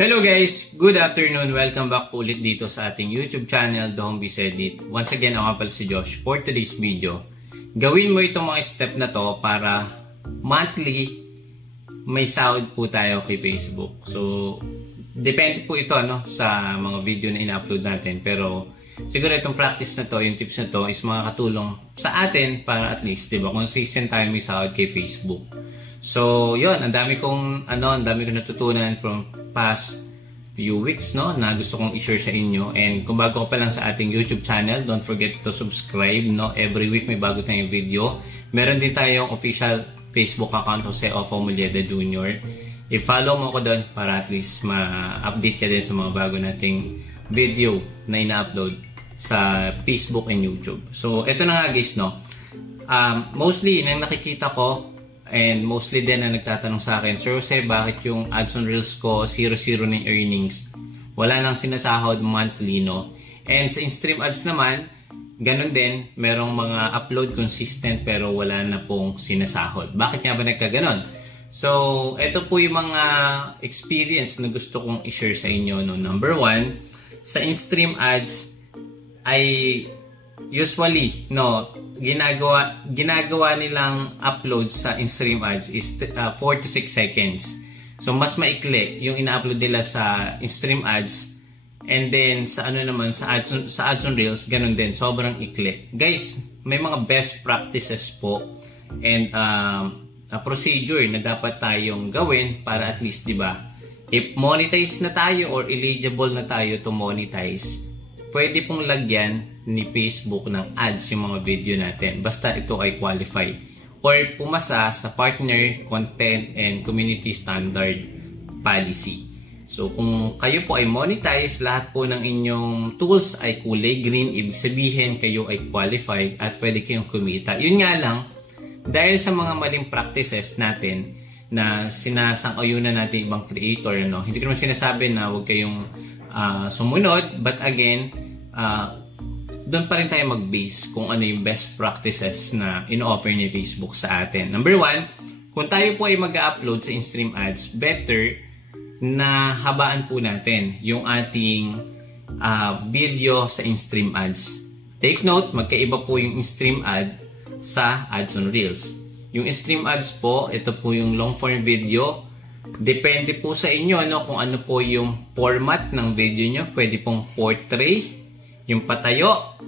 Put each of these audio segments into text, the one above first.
Hello guys! Good afternoon! Welcome back ulit dito sa ating YouTube channel, The Home Biz Edit. Once again, ako nga pala si Josh for today's video. Gawin mo itong mga step na to para monthly may sahod po tayo kay Facebook. So, depende po ito sa mga video na ina-upload natin. Pero siguro itong practice na to, yung tips na to is makakatulong sa atin para at least, diba, consistent tayo may sahod kay Facebook. So, yun, ang dami kong natutunan from past few weeks, na gusto kong i-share sa inyo. And kung bago ka pa lang sa ating YouTube channel, don't forget to subscribe, Every week may bago tayong video. Meron din tayong official Facebook account, Jose Ofo Mulieda Jr. I-follow mo ko doon para at least ma-update ka din sa mga bago nating video na ina-upload sa Facebook and YouTube. So, eto na nga guys, mostly, nang nakikita ko, and mostly din na nagtatanong sa akin, Sir Jose, bakit yung ads on Reels ko 0-0 ng earnings? Wala nang sinasahod monthly, And sa in-stream ads naman, ganun din, merong mga upload consistent pero wala na pong sinasahod. Bakit nga ba nagkaganon? So, ito po yung mga experience na gusto kong i-share sa inyo. Number one, sa in-stream ads ay usually, ginagawa nilang upload sa in-stream ads is 4 to 6 seconds. So, mas maikli yung ina-upload nila sa in-stream ads. And then, sa ads on Reels, ganun din. Sobrang ikli. Guys, may mga best practices po and procedure na dapat tayong gawin para at least, diba, if monetize na tayo or eligible na tayo to monetize, pwede pong lagyan ni Facebook ng ads yung mga video natin. Basta ito ay qualify or pumasa sa Partner, Content, and Community Standard Policy. So kung kayo po ay monetize, lahat po ng inyong tools ay kulay green, ibig sabihin kayo ay qualified at pwede kayong kumita. Yun nga lang, dahil sa mga maling practices natin na sinasang-ayunan natin ibang creator, hindi ko naman sinasabi na huwag kayong sumunod, but again, doon pa rin tayo mag-base kung ano yung best practices na in-offer ni Facebook sa atin. Number one, kung tayo po ay mag-upload sa in-stream ads, better na habaan po natin yung ating video sa in-stream ads. Take note, magkaiba po yung in-stream ad sa ads on Reels. Yung in-stream ads po, ito po yung long form video. Depende po sa inyo kung ano po yung format ng video nyo. Pwede pong portrait, yung patayo,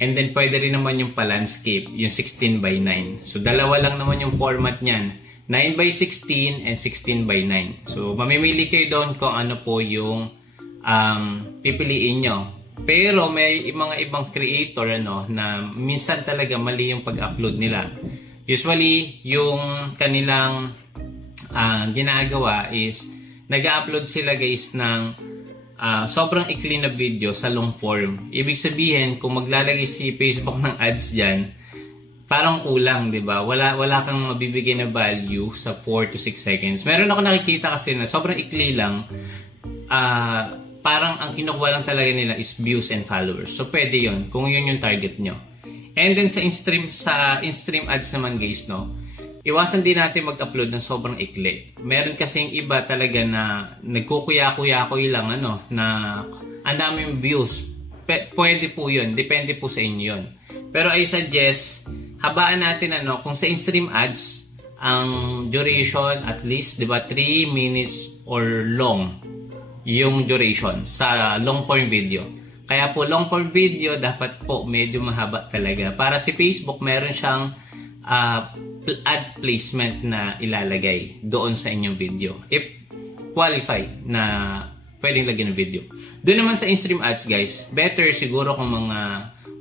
and then pwede rin naman yung pa-landscape, yung 16:9. So, dalawa lang naman yung format niyan. 9:16 and 16:9. So, mamimili kayo doon kung ano po yung pipiliin nyo. Pero may mga ibang creator na minsan talaga mali yung pag-upload nila. Usually, yung kanilang ginagawa is nag-upload sila guys ng sobrang ikli na video sa long form. Ibig sabihin, kung maglalagay si Facebook ng ads dyan, parang kulang, di ba? Wala kang mabibigay na value sa 4 to 6 seconds. Meron ako nakikita kasi na sobrang ikli lang. Parang ang kinukuha lang talaga nila is views and followers. So, pwede yun kung yun yung target nyo. And then sa in-stream ads naman guys, iwasan din natin mag-upload ng sobrang ikli. Meron kasing iba talaga na nagkukuya-kuya-kuya lang na ang daming views. Pwede po yun. Depende po sa inyo yun. Pero I suggest, habaan natin kung sa in-stream ads, ang duration at least, di ba, 3 minutes or long yung duration sa long form video. Kaya po long form video dapat po medyo mahaba talaga. Para si Facebook, meron siyang ad placement na ilalagay doon sa inyong video if qualify na pwedeng lagyan ng video. Doon naman sa in-stream ads guys, better siguro kung mga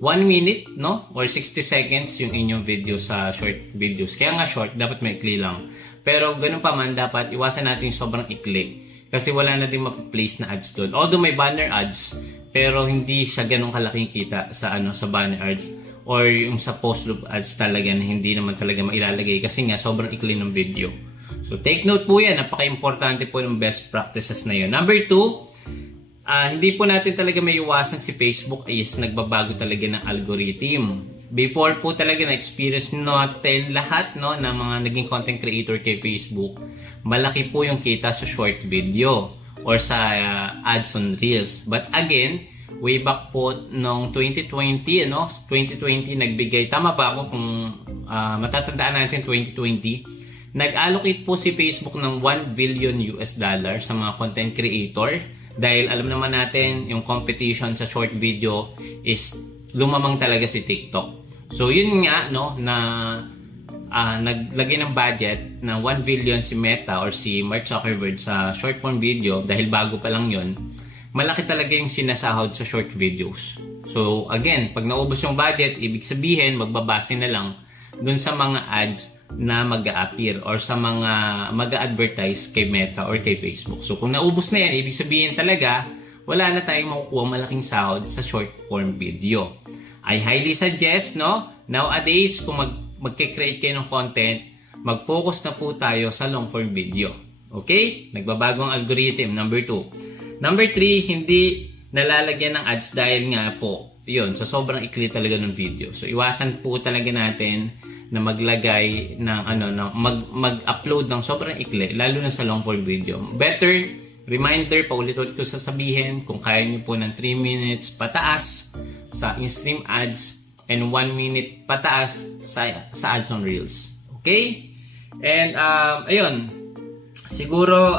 1 minute or 60 seconds yung inyong video sa short videos. Kaya nga short, dapat maikli lang. Pero ganun pa man, dapat iwasan natin sobrang ikli kasi wala na din ma-place na ads doon. Although may banner ads, pero hindi siya ganun kalaking kita sa banner ads or yung sa post loop ads talaga na hindi naman talaga mailalagay kasi nga sobrang ikli ng video. So take note po yan, napaka-importante po ng best practices na yun. Number 2, hindi po natin talaga may iwasan si Facebook is nagbabago talaga ng algorithm. Before po talaga na-experience natin lahat ng mga naging content creator kay Facebook, malaki po yung kita sa short video. or sa ads on Reels. But again, way back po noong 2020, 2020 nagbigay, tama ba ako kung matatandaan natin 2020, nag-allocate po si Facebook ng $1 billion sa mga content creator dahil alam naman natin yung competition sa short video is lumamang talaga si TikTok. So yun nga na naglagay ng budget ng 1 billion si Meta or si Mark Zuckerberg sa short form video dahil bago pa lang yun. Malaki talaga yung sinasahod sa short videos. So again, pag naubos yung budget, ibig sabihin magbabase na lang dun sa mga ads na mag-a-appear or sa mga mag-a-advertise kay Meta or kay Facebook. So kung naubos na yan, ibig sabihin talaga wala na tayong makukuha malaking sahod sa short form video. I highly suggest, nowadays kung magke-create kayo ng content, mag-focus na po tayo sa long form video. Okay? Nagbabagong algorithm. Number 2. Number 3, hindi nalalagyan ng ads dahil nga po, yun, so sobrang ikli talaga ng video. So iwasan po talaga natin na maglagay ng mag-upload ng sobrang ikli, lalo na sa long form video. Better, reminder, paulit-ulit ko sasabihin, kung kaya niyo po ng 3 minutes pataas sa in-stream ads, and 1 minute pataas sa ads on Reels. Okay? And ayun. Siguro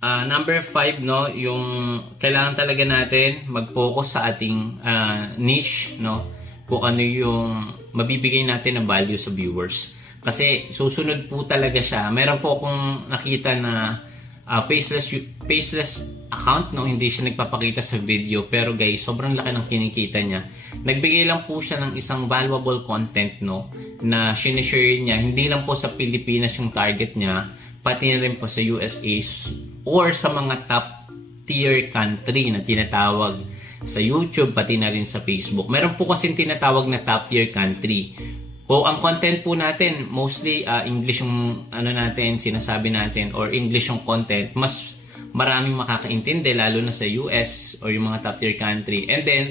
number 5, yung kailangan talaga natin mag-focus sa ating niche, kung ano yung mabibigay natin na value sa viewers. Kasi susunod po talaga siya. Meron po akong nakita na faceless account, hindi siya nagpapakita sa video, pero guys, sobrang laki ng kinikita niya. Nagbigay lang po siya ng isang valuable content, na sinishare niya, hindi lang po sa Pilipinas yung target niya, pati na rin po sa USA or sa mga top tier country na tinatawag sa YouTube, pati na rin sa Facebook. Meron po kasing tinatawag na top tier country. Kung ang content po natin, mostly English yung natin, sinasabi natin, or English yung content, mas maraming makakaintindi, lalo na sa US or yung mga top tier country. And then,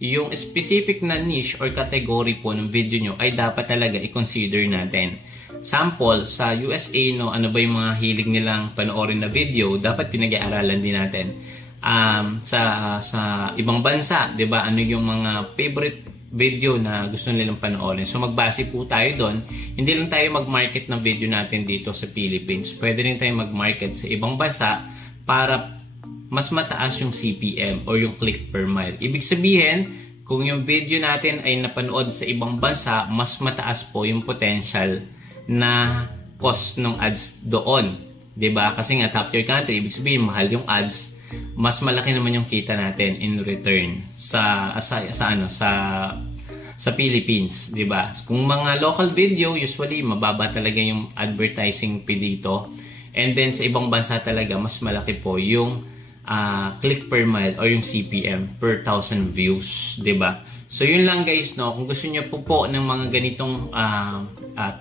yung specific na niche or category po ng video nyo ay dapat talaga i-consider natin. Sample, sa USA, ano ba yung mga hilig nilang panoorin na video, dapat pinag-aaralan din natin. Sa ibang bansa, 'di ba? Ano yung mga favorite video na gusto nilang panoorin. So magbase po tayo doon. Hindi lang tayo mag-market ng video natin dito sa Philippines. Pwede rin tayo mag-market sa ibang bansa para mas mataas yung CPM or yung click per mile. Ibig sabihin, kung yung video natin ay napanood sa ibang bansa, mas mataas po yung potential na cost ng ads doon. 'Di ba? Kasi nga top tier country, ibig sabihin mahal yung ads, mas malaki naman yung kita natin in return sa Philippines, 'di ba? Kung mga local video, usually mababa talaga yung advertising fee dito. And then sa ibang bansa talaga mas malaki po yung click per mile or yung CPM per 1,000 views, 'di ba? So yun lang guys, kung gusto niyo po ng mga ganitong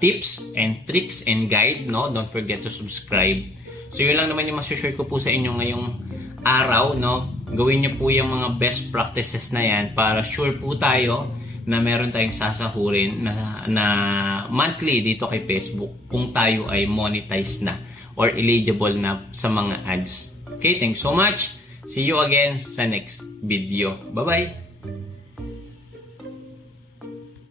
tips and tricks and guide, don't forget to subscribe. So yun lang naman yung masashare ko po sa inyo ngayong araw, Gawin niyo po yung mga best practices na yan para sure po tayo na meron tayong sasahurin na monthly dito kay Facebook kung tayo ay monetize na or eligible na sa mga ads. Okay, thanks so much. See you again sa next video. Bye-bye!